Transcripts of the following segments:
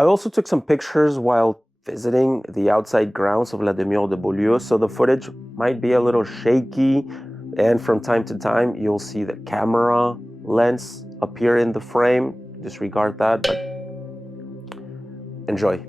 I also took some pictures while visiting the outside grounds of La Demeure de Beaulieu, so the footage might be a little shaky, and from time to time you'll see the camera lens appear in the frame. Disregard that, but enjoy.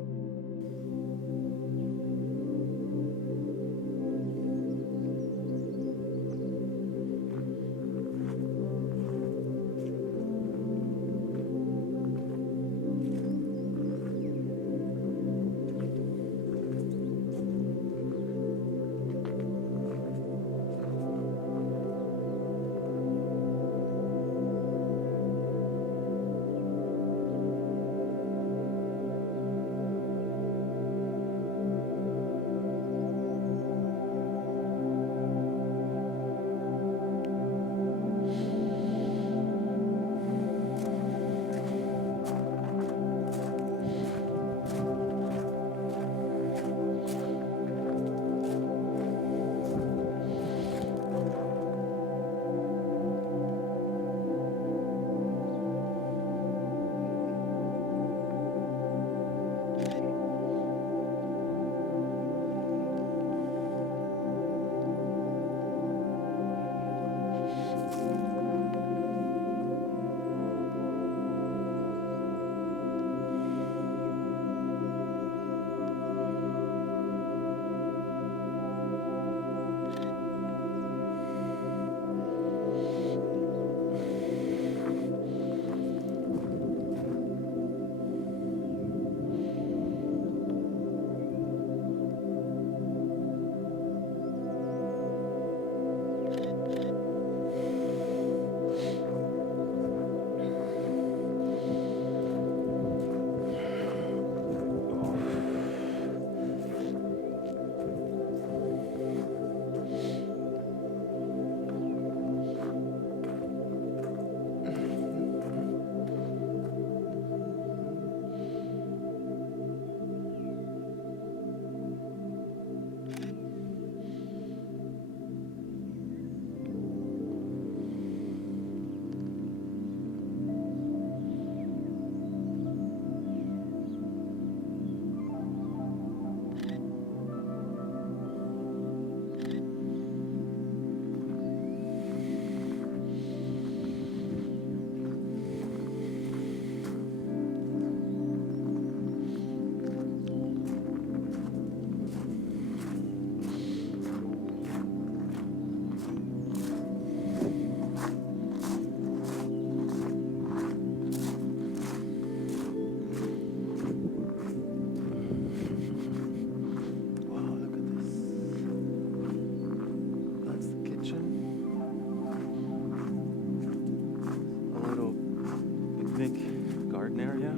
Garden area.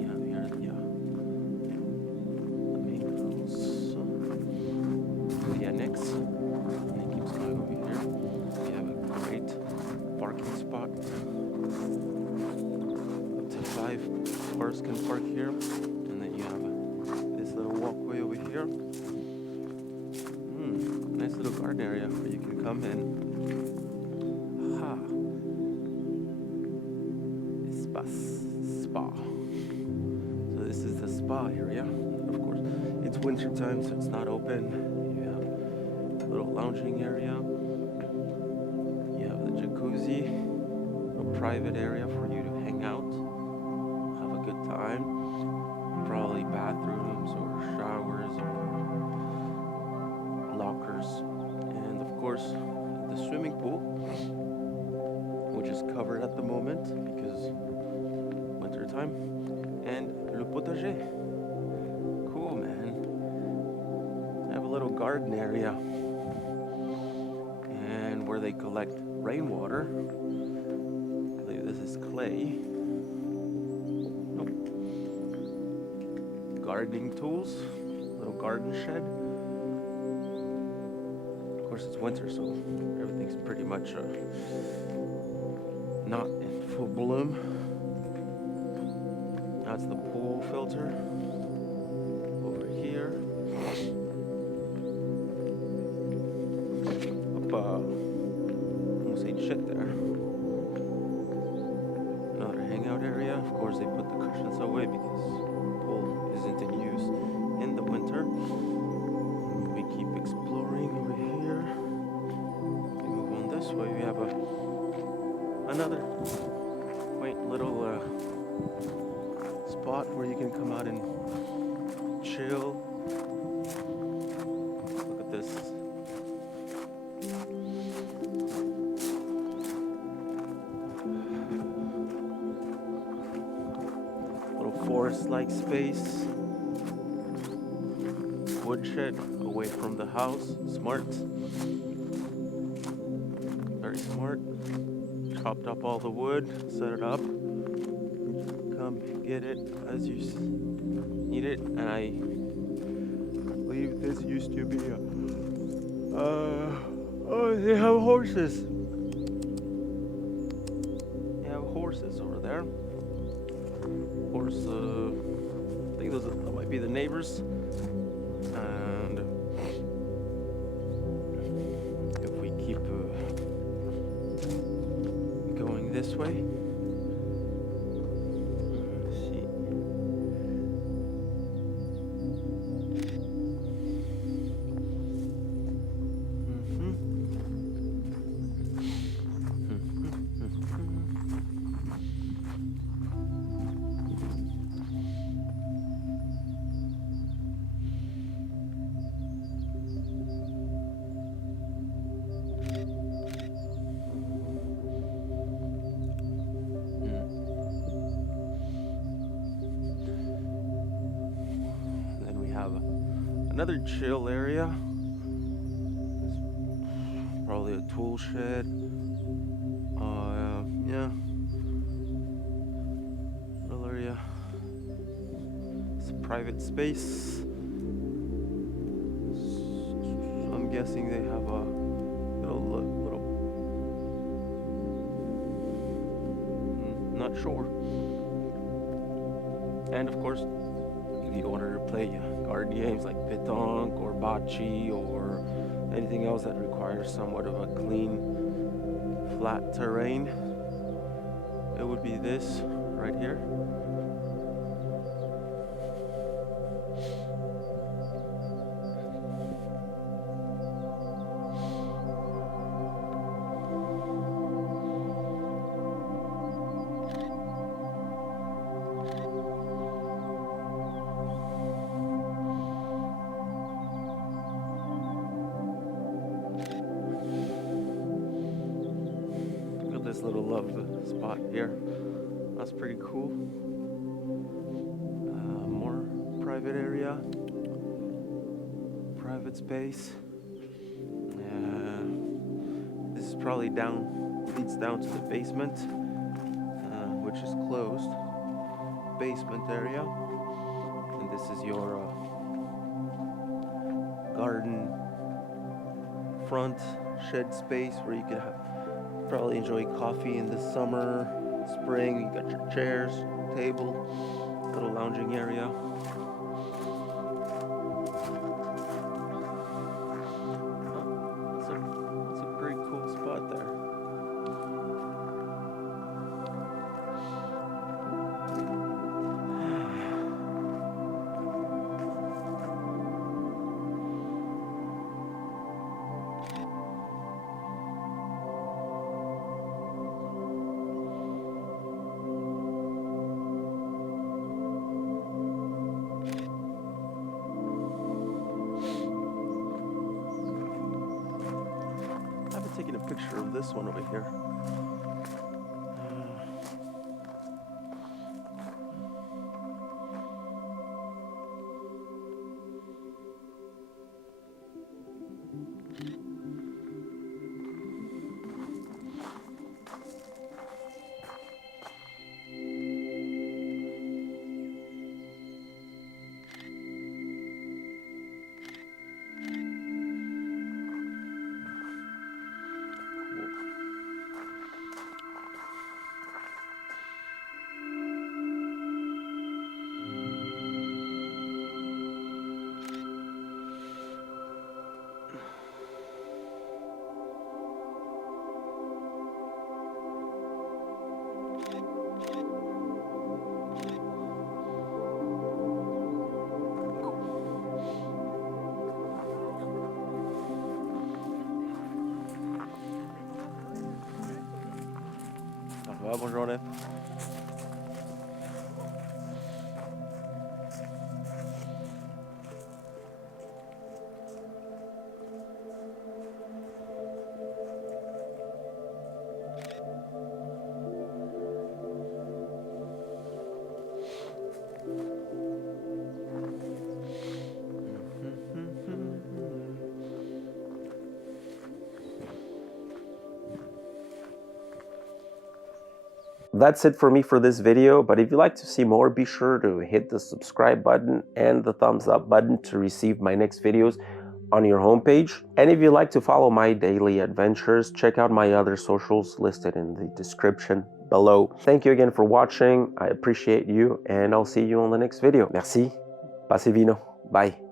Yeah, here, yeah. The main house. The annex. And it keeps going over here. We have a great parking spot. Up to 5 cars can park here. And then you have this little walkway over here. Nice little garden area where you can come in. Aha. Spa. So this is the spa area. Of course, it's winter time, so it's not open. You have a little lounging area. You have the jacuzzi, a private area for you to hang out, have a good time. Probably bathrooms or showers or lockers, and of course the swimming pool, which is covered at the moment because winter time, and le potager. Cool, man. I have a little garden area, and where they collect rainwater. I believe this is clay. Nope. Gardening tools, little garden shed. Of course, it's winter, so everything's pretty much not in full bloom. That's the pool filter over here. Almost ate shit there. Another hangout area. Of course, they put the cushions away because pool isn't in use in the winter. We keep exploring over here. We move on this way. We have another quaint little spot where you can come out and chill. Look at this. Little forest-like space. Woodshed away from the house. Smart. Very smart. Chopped up all the wood, set it up. Come get it as you need it. And I believe this used to be oh, they have horses. They have horses over there. Horse, I think that might be the neighbors. And if we keep going this way, let's see. Then we have another chill area. It's probably a tool shed. Yeah. Little area. It's a private space. So I'm guessing they have a little. Not sure. And of course, if you order to play garden games like pétanque or bocce or anything else that requires somewhat of a clean, flat terrain, it would be this right here. This little love spot here. That's pretty cool. More private area, private space. This is probably leads down to the basement, which is closed. Basement area, and this is your garden front shed space where you could probably enjoy coffee in the summer, spring. You got your chairs, table, little lounging area. It's a pretty cool spot there. Taking a picture of this one over here. Ciao, bonne journée. That's it for me for this video, but if you'd like to see more, be sure to hit the subscribe button and the thumbs up button to receive my next videos on your homepage. And if you'd like to follow my daily adventures, check out my other socials listed in the description below. Thank you again for watching. I appreciate you, and I'll see you on the next video. Merci. Passez vino. Bye.